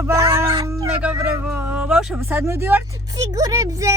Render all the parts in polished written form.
მადლობა მეგობრებო. ბავშვებო, სად მივდივართ? სიგურებზე.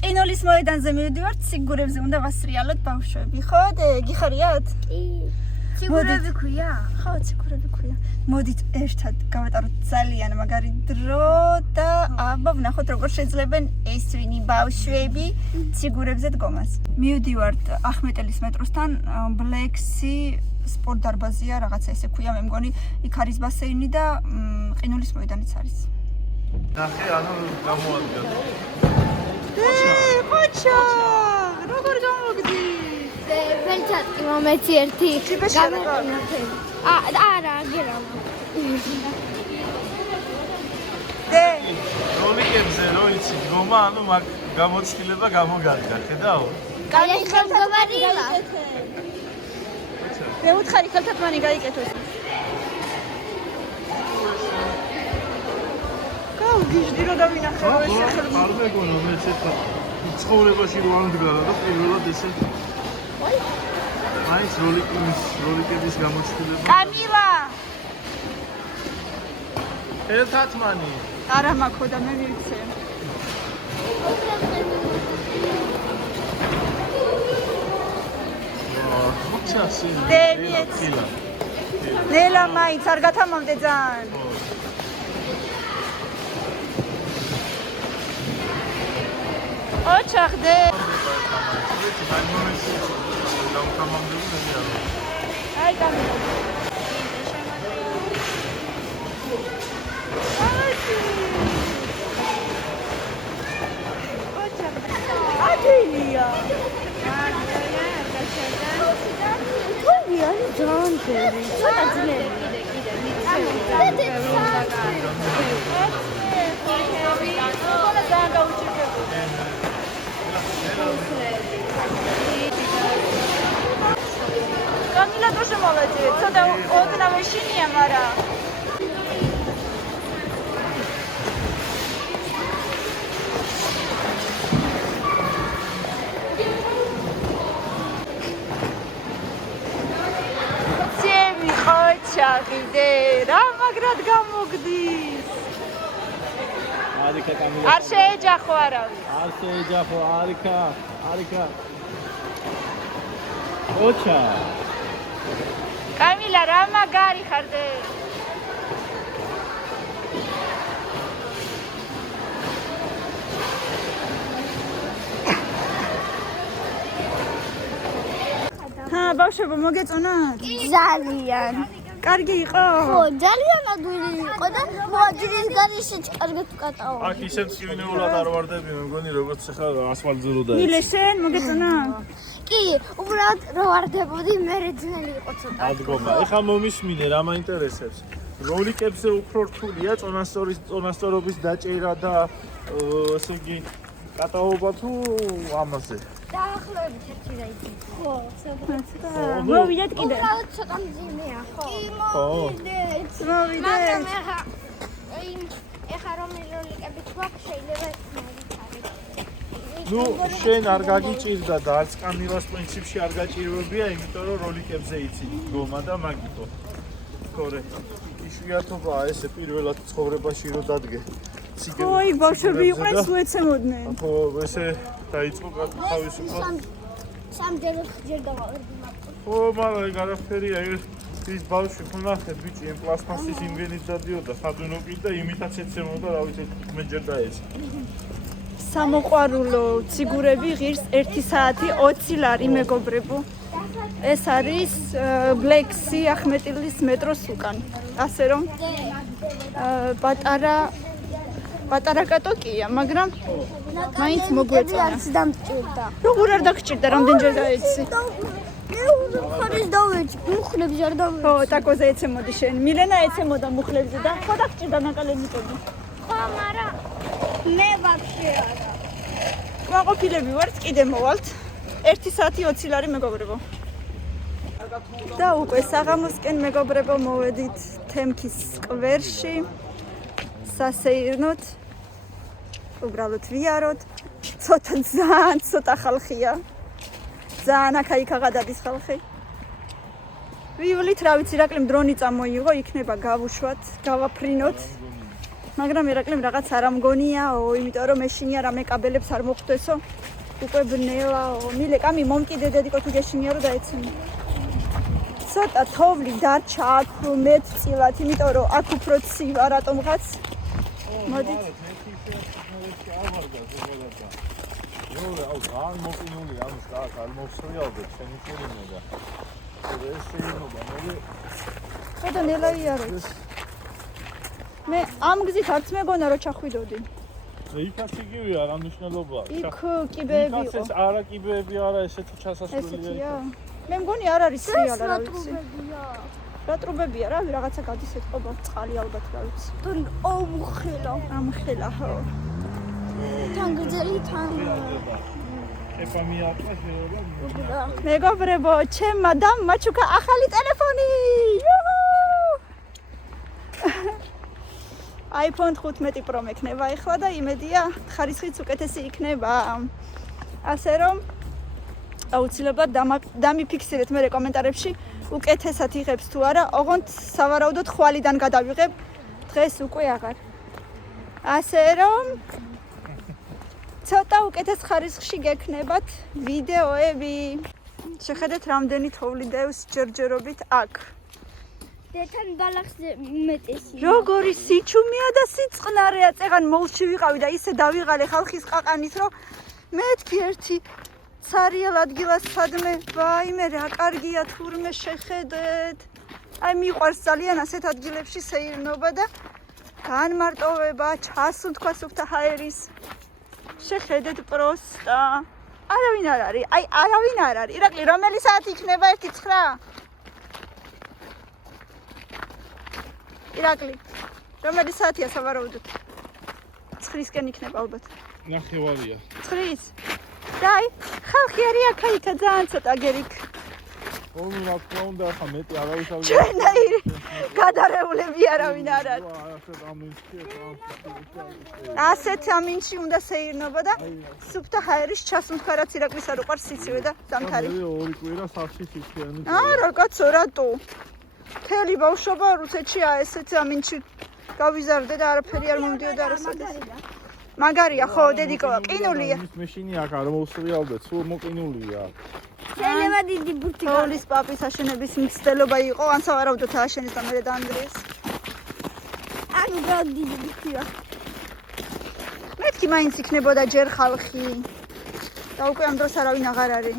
ყინულის მოედანზე მივდივართ, სიგურებზე უნდა ვასრიალოთ ბავშვები, ხო? გიხარიათ? კი. სიგურები ქვია? ხო, სიგურები ქვია. მოდით ერთად გავატაროთ ძალიან მაგარი დრო და აბა ვნახოთ როგორ შეძლებენ ესვინი ბავშვები სიგურებზე დგომას. მივდივართ ახმეტელის მეტროსთან, ბლექსი სპორტ დარბაზია, რაღაცა ესე ქვია, მე მგონი იქ არის ბასეინი და ყინულის მოედანიც არის. ნახე, ანუ გამოადგა. ხოჩა, როგორ გამოგდი? ფერჩატი მომეცი ერთი. არა, გერავა. როლიკებზე რო იცი დგომა, ანუ მაგ გამოცდილება გამოგადგა, ხედავ? კაი ხელმძღვანელია. მე უთხარი ხელთათ მანი გაიკეთოს. გავგიჟდი რომ დავინახე რომ ეს ხელმძღვანელი. არ მეგონა მე ცოტა ცხოვრებაში რო ამდგარა და პირველად ესე აი როლიკების გამოცდილება. კამილა! ხელთათმანი. არა მაქო და მე მივიცე. ნელა მაინც არ გათამამდე ძალიან. ოჩახდე. აი კამილა. Adilya. Yani can dedi. Çok acele. Камила тоже молодец. Это одна машина, Мара. ჩაღიდე რა მაგრად გამოგდის არიკა კამილა არ შეეჯახო არავის არ შეეჯახო არიკა ოჩა კამილა რა მაგარი ხარდე ბავშვებო მოგეწონათ? ძალიან. კარგი იყო? ხო, ძალიან ადვილი იყო და მოაჯირის გარეშეც კარგად ვკატაო. აქ ისე მცირნეულად არ ვარდები, მე მგონი როგორც ახლა ასფალტზე რო დაეცა. მილე შენ მოგეწონა? კი, უბრალოდ რო ვარდებოდი, მე ძნელი იყო ცოტა. ადგომა. ეხლა მომისმინე რა მაინტერესებს. როლიკებზე უფრო რთულია წონასწორობის დაჭერა და ესე იგი კატაობა თუ ამაზე? დაახლოებით ერთი რა იცი. ხო, მოვიდეთ კიდე. უბრალოდ ცოტა მძიმეა, ხო? კი, მოვიდეთ. მოვიდეთ. ეხა რომ როლიკები გვაქვს, შეიძლება ეს ნუ შენ არ გაგიჭირდა და არც კამილას პრინციპში არ გაჭირვებია, იმიტომ რომ როლიკებზე იცი დგომა და მაგითო. თორე იშვიათობაა ესე პირველად ცხოვრებაში რო დადგე. ой, ბავშვები იყვნენ უეცემოდნენ. ხო, ესე დაიწყო თავისუფლად. სამჯერ დავავერდი მაგას. ხო, მაგრამ ეგ არაფერია, ის ბავშვი ხნახეთ ბიჭი, იმ პლასმასის იმგენით დადიოდა, სადუნოკი და იმითაც ეცემოდა, რა ვიცი, მე ჯერ დაეცა. სამოყვარულო ციგურები ღირს 1 საათი 20 ლარი მეგობრებო. ეს არის ბლექსი ახმეტილის მეტროს უკან. ასე რომ პატარა კატოკია, მაგრამ მაინც მოგვეწონა. არც დამჭირდა. როგორ არ დაგჭირდა, რამდენჯერ დაეცი? მე ხარეს დავეჭი, მუხლებს არ დავეჭი. ხო, ტაკოზე ეცემოდი შენ. მილენა ეცემოდა მუხლებზე და ხო დაგჭირდა ნაკალენიტები. ხო, მაგრამ მე ვაფშე არა. კმაყოფილები ვართ, კიდე მოვალთ. 1 საათი 20 ლარი მეგობრებო. და უკვე საღამოსკენ მეგობრებო მოვედით თემქის სკვერში. სასეირნოთ. უბრალოდ ვიაროთ. ძალიან ცოტა ხალხია. ძალიან აქა-იქაღა დადის ხალხი. ვივლით, რა ვიცი, რაკლიმ დრონი წამოიღო, იქნება გავუშვათ, გავაფრინოთ. მაგრამ ირაკლიმ რაღაც არ ამგონიაო, იმიტომ რომ ეშინია რამე კაბელებს არ მოხვდესო. უკვე ბნელაო. მილე კამი მომკიდე დედიკო თუ გეშინია რომ დაეცემი. ცოტა თოვლი დარჩა აქ მეტწილად, იმიტომ რომ აქ უფრო ცივა რატომღაც. მოდით. არ მოკინული ამის კაც არ მოვსრიალდე შენი კერინე და ეს შეიძლება მე ხოდა ნელაიარეთ. მე ამ გზით არც მეგონა რომ ჩახვიდოდი. იქაც იგივეა რა მნიშვნელობაა. იქ კიბეები იყო. ეს არა კიბეები არა ესეთი ჩასასვლელია. ესეთია. მე მგონი არ არის სრიალა რა ვიცი. რა ტრუბებია რა რაღაცა გადის ეთყობა წყალი ალბათ რა ვიცი. თუნ ომხელა. ამხელა ხო. თან გძელი თან. ეფამიატა შეიძლება. მეგობრებო, ჩემმა და მაჩუკა ახალი ტელეფონი. iPhone 15 Pro მექნება ახლა და იმედია ხარისხიც უკეთესი იქნება. ასე რომ აუცილებლად დამიფიქსირეთ მე კომენტარებში უკეთესად იღებს თუ არა, ოღონდ სავარაუდოდ ხვალიდან გადავიღებ. დღეს უკვე აღარ. ასე რომ ცოტა უკეთეს ხარისხში გექნებათ ვიდეოები. შეხედეთ რამდენი თოვლი დევს ჯერჯერობით აქ. დეთან ბალახზე მეტესი. როგორი სიჩუმეა და სიწყნარეა, წეგან მოლში ვიყავი და ისე დავიღალე ხალხის ყაყანით, რომ მეთქი ერთი ცარიელ ადგილას სადმე, ვაიმე რა კარგია თურმე შეხედეთ. აი მიყვარს ძალიან ასეთ ადგილებში სეირნობა და განმარტოვება, ჩასუნთქვა სუფთა ჰაერის. შეხედეთ პროსტა. არავინ არ არის, აი არავინ არ არის. ირაკლი რომელი საათი იქნება 1:09? ირაკლი რომელი საათია სავარაუდოდ? 9-ისკენ იქნება ალბათ. ნახევარია. 9-ის. და აი ხალხი არის აქა-იქა ძალიან ცოტა გერიქ. ომი რა თქმა უნდა ახლა მეტი არავის არ ჩვენაირი გადარეულები არავინ არ არის. ასეთ ამინში უნდა სეირნობა და სუფთა ჰაერის ჩასუნთქვა რაც ირაკლის არ უყვარს სიცივე და ზამთარი. ორი კვირა სახში სიცივიანი. არა კაცო რატო? მთელი ბავშვობა რუსეთშია ესეთ ამინში გავიზარდე და არაფერი არ მომდიოდა არასოდეს. მაგარია ხო დედიკო, ყინულია. მეშინი აქ არ მოვსრიალდე, სულ მოყინულია. შეიძლება დიდი ბურთი თოვლის პაპის აშენების მცდელობა იყო, ან სავარაუდოდ ააშენეს და მერე დაანგრიეს. ან უბრალოდ დიდი ბურთია. მეთქი მაინც იქნებოდა ჯერ ხალხი. და უკვე ამ დროს არავინ აღარ არის.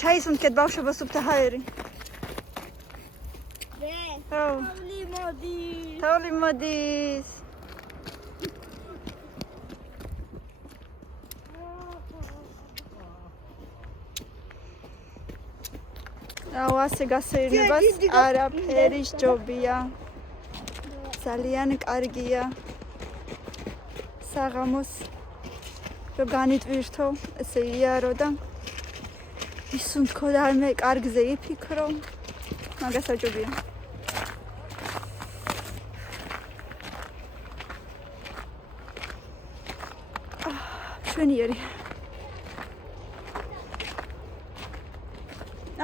ჩაისუნთქეთ ბავშვებო სუფთა ჰაერი. ხო. თოვლი მოდის. აუ ასე გასეირნებას არაფერი სჯობია. ძალიან კარგია. საღამოს რო განიტვირთო, ესე იარო და ისუნთქო და მე კარგზე იფიქრო. მაგას აჯობია. ჩვენიერი.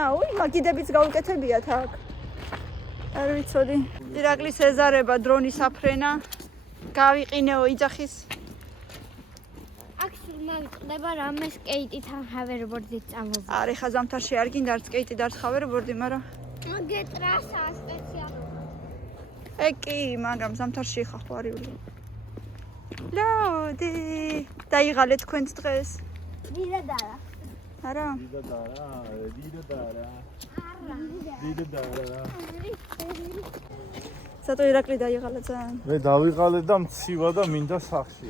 აუ, მაგიდებიც გაუკეთებიათ აქ. არ ვიცოდი. ირაკლის ეზარება დრონის აფრენა. გავიყინეო იძახის. აქ მაგწყდება რამე სკეიტიდან ჰავერბორდით წამოვა. არა, ხა ზამთარში არ გინდა არ სკეიტი და არ ჰავერბორდი, მაგრამ მაგე ტრასაა სპეციალური. ეკი, მაგრამ ზამთარში ხა ხვარიული. ლოდი. დაიღალეთ თქვენს დღეს. დიდადარა. არა. დიდადარა. სათო ირაკლი დაიღალა ძალიან. მე დავიღალე და მცივა და მინდა სახში.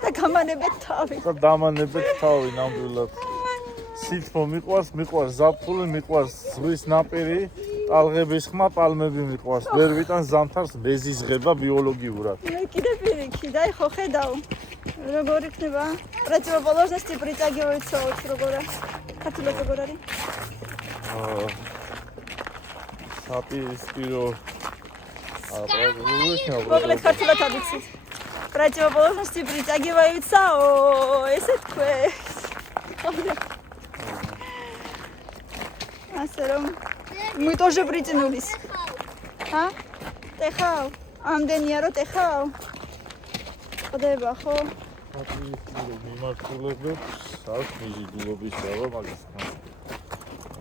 და გამანებეთ თავი. და დამანებეთ თავი ნამდვილად. სითბო მიყვარს ზაფხული, მიყვარს ზღვის ნაპირი, ტალღების ხმა, პალმები მიყვარს. ვერ ვიტან ზამთარს მეზიზღება ბიოლოგიურად. მე კიდე პირიქი, დაი ხო ხედავ. როგორ იქნება? противоположности притягиваются от როგორა. ქართულად როგორ არის? საპირისპირო. მოკლედ ქართულად ამიცით. противоположности притягиваются, ესე თქვენ. ასე რომ მიტოჟე ბრიწნულის. ჰა? ტეხავ? ამდენია რომ ტეხავ? ხდება ხო? აპრილისში მიმართულებებს აქვს მიზიდულობის დავა მაგისთან.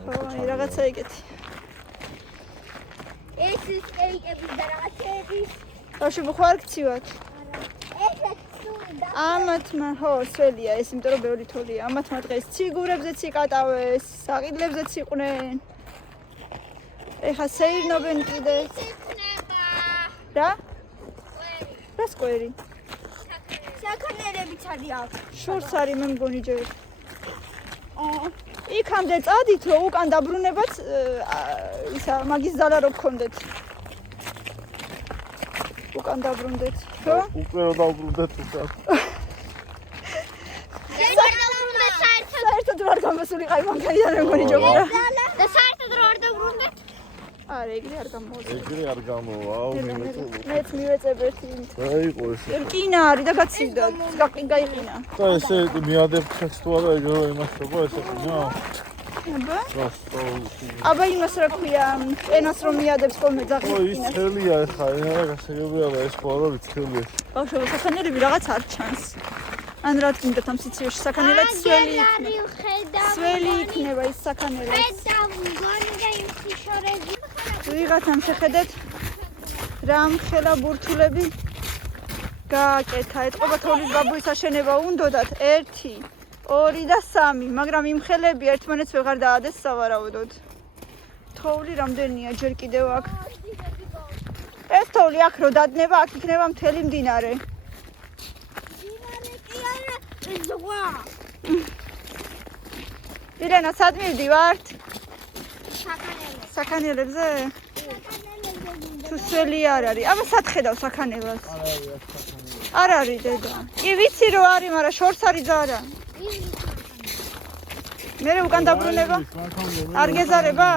ხო, აი რაღაცა იგეთი. ეს ის ეიკების და რაღაცების. ბავშვი ხარ გცივად? ამათმა ხო, სველია ეს, იმიტომ რომ ბევრი თოლია. ამათმა დღეს ციგურებზეც იკატავეს, საყიდლებზეც იყვნენ. ეხა სეირნობენ კიდეც. რა? რა სკვერი? საქანელებიც არის აქ. შურს არის მე მგონი ჯერ. იქამდე წადით რომ უკან დაბრუნებაც ისა მაგის ძალა რო გქონდეთ. უკან დაბრუნდეთ, ხო? უკვე რომ დავბრუნდეთ უკან. საერთოდ ვარ გამოსულიყავი მანქანიდან მე მგონი ჯობია. და საერთოდ რო არ დაბრუნდეთ? არა, ეგრე არ გამოვა. ეგრე არ გამოვაო მიმეწულო. მეც მივეწებ ერთი. დაიყო ესე. ერკინა არის და გაცივდა. გაიყინა. და ესე მიადებ ხეს თუ არა ეგრე რომ იმასობა ესე ყინა. აბა? რასტო. აბა იმას რა ქვია, ენას რომ მიადებს ხოლმე ო ძაღლი ის იყინას. ხელია ეხა ენა გასაგებია და ეს ხო არა ვიცხელია. ბავშვო, საქანელები რაღაც არ ჩანს. ან რა თქმა ამ სიცივეში საქანელად სველი იქნება ის საქანელად. ვიღაცამ შეხედეთ რა მხელა ბურთულები გააკეთა. ეთყობა თოვლის ბაბუის აშენება უნდოდათ 1, 2 და 3, მაგრამ იმ ხელები ერთმანეთს ვეღარ დაადეს სავარაუდოდ. თოვლი რამდენია ჯერ კიდევ აქ. ეს თოვლი აქ რო დადნება, აქ იქნება მთელი მდინარე. ირენა, სად მივდივართ? საქანელებზე? თუ სველი არ არის. აბა სად ხედავ საქანელას? არ არის დედა. კი ვიცი რომ არის, მაგრამ შორს არის ზარა. მერე უკან დაბრუნება? არ გეზარება?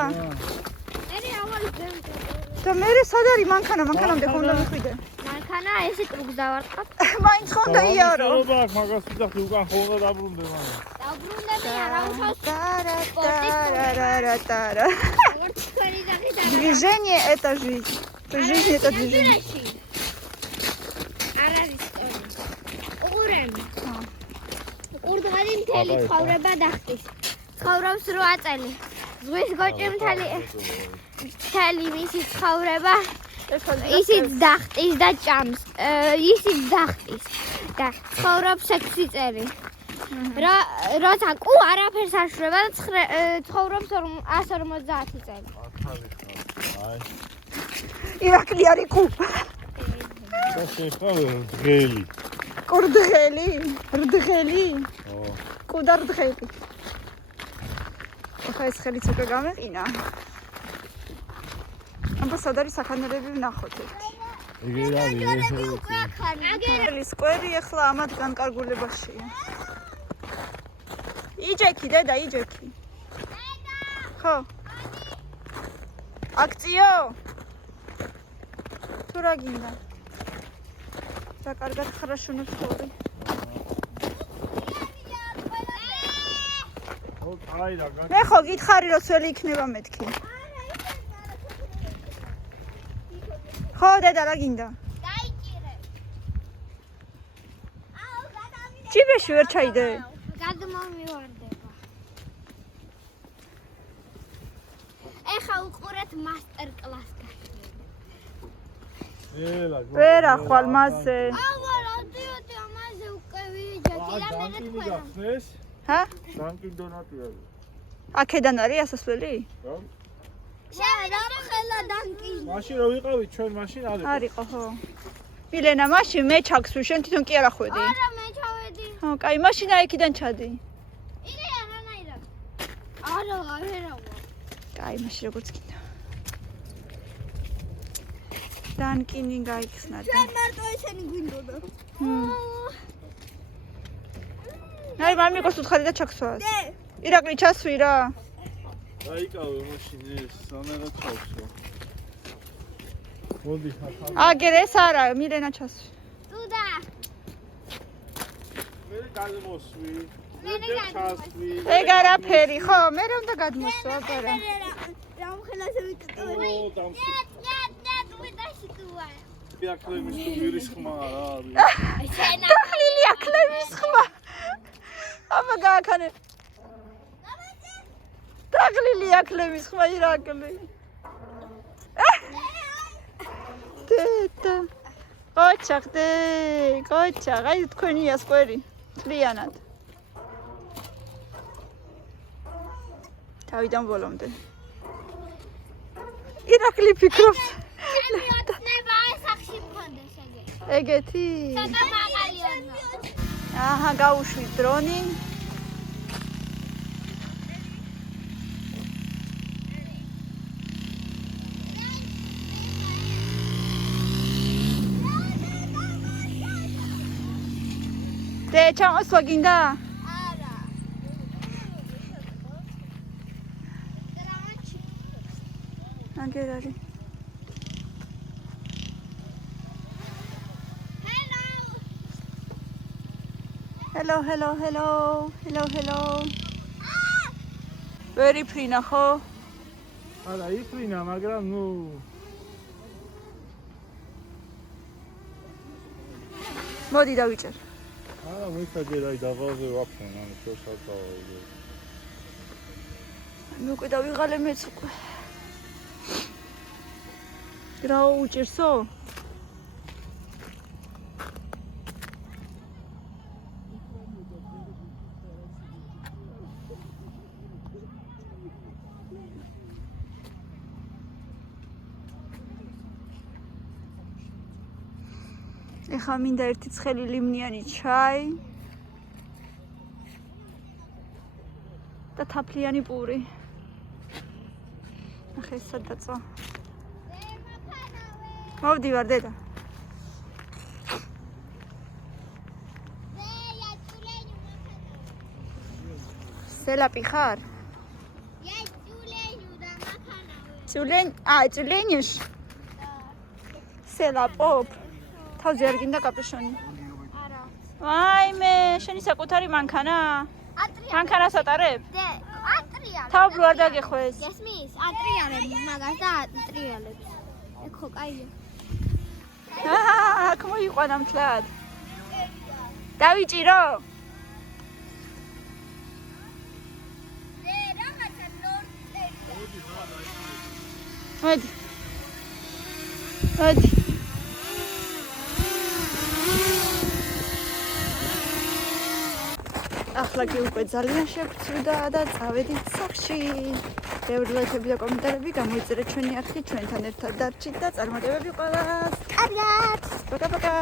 და მერე სად არის მანქანა? მანქანამდე ხონდა მიხვიდე. მანქანა ესე ტრუქს დავარტყავ. მაინც ხონდა იარო. ხობა აქ მაგას ვიძახი უკან ხონდა დაბრუნდე მაგრამ. დაბრუნდები არა უშავს. Тара-тара-тара-тара. როგორც თქვენი ძაღლი და Движение это жизнь. Жизнь это движение. არ არის სწორი. უყურემი. ურდღელი მთელი ცხოვრება დახტის. ცხოვრობს 8 წელი. ზღვის გოჭი მთელი მისი ცხოვრება ისიც დახტის და ჭამს. ისიც დახტის და ცხოვრობს 6 წელი. როცა კუ არაფერს აშრება და ცხოვრობს 150 წელი. აი. ირაკლი არის კუ. და შეხავე დღელი. კურდღელი? რდღელი? ო. კუ და რდღელი. ახლა ეს ხელიც უკვე გამეყინა. აბა სად არის საქანელები ვნახოთ ერთი. ეგრე არის. აგერი სკვერი ახლა ამათ განკარგულებაშია. იჯექი დედა, იჯექი. ხო. აქციო. თუ რა გინდა? და კარგად ხრაშუნებს ხოლმე. აი რა მე ხო გითხარი რომ სველი იქნება მეთქი. ხო დედა რა გინდა? დაიჭირე. ჭიბეში ვერ ჩაიდე. გადმომივარდება. ეხა უყურეთ მასტერ კლასს. ელა ვერა ხვალ მასზე. ავა რადიოთი ამაზე უკვე ვიჯექი და მე თქვა. ხსნეს? ჰა? დანკინდონატი არის. აქედან არის ასასვლელი? რა? შევიდა ხელა დანკი. მაშინ რო ვიყავით ჩვენ მაშინ არის. არისო ხო. მილენა მაშინ მე ჩაქსვი, შენ თვითონ კი არ ახვედი. არა მე ჩავედი. ხო, კაი, მაშინ აიქიდან ჩადი. იდე არანაირად. არა, ვერავა. კაი, მაშინ როგორც გინდა. დანკინი გაიხსნა. ჩვენ მარტო ესენი გვინდოდა. აი, მამიკოს უთხარი და ჩაქსვას. დე. ირაკლი ჩასვი რა. დაიკავე მაშინ ეს სანერად ჩავსვა. მოდი ხა. აგერ ეს არა, მილენა ჩასვი. დუდა. მე გადმოსვი. მე ჩასვი. ეგ არაფერი, ხო, მე რომ და გადმოსვა, აბარა. რამხელაზე ვიტყოდი. აკლემის თუ ვირის ხმა რა არის. დახლილი აკლემის ხმა. აბა გააქანე. დახლილი აკლემის ხმა ირაკლი. დედა. ყოჩახდე, ყოჩახ, აი თქვენია სკვერი. წლიანად. თავიდან ბოლომდე. ირაკლი ფიქრობს. ეგეთი? აჰა, გაუშვით დრონი. დე ჩამოსვლა გინდა? არა. აგერ არის. Hello, hello, hello. Hello, hello. Very free ნახო. არა, იფრინა, მაგრამ ნუ მოდი დავიჭერ. არა, მისაგერ აი დაბალზე ვაფრენ, ანუ შორსავ. მე უკვე დავიღალე მეც უკვე. რა უჭირსო? ეხლა მინდა ერთი ცხელი ლიმნიანი ჩაი და თაფლიანი პური. ახლა ეს სადაწვა. მოვდივარ დედა. სელაპი ხარ? წულენიš? სელაპობ? თავზე არ გინდა კაპეშონი? არა. ვაიმე, შენი საკუთარი მანქანა? მანქანას ატარებ? დე, ატრიალებ. თავბლო არ დაგეხვეს? გესმის? ატრიალებ მაგას და ატრიალებს. ეგ ხო კაია. აქ მოიყვანა მთლად. დავიჭირო? დე, რაღაცა ნორტერი. მოდი. მოდი. ახლა კი უკვე ძალიან შეგვწვდა და წავედით სახლში. ბევრი ლაიქები და კომენტარები გამოიწერეთ ჩვენი არხით, ჩვენთან ერთად დარჩით და წარმატებები ყველას. კარგად. პაკა-პაკა.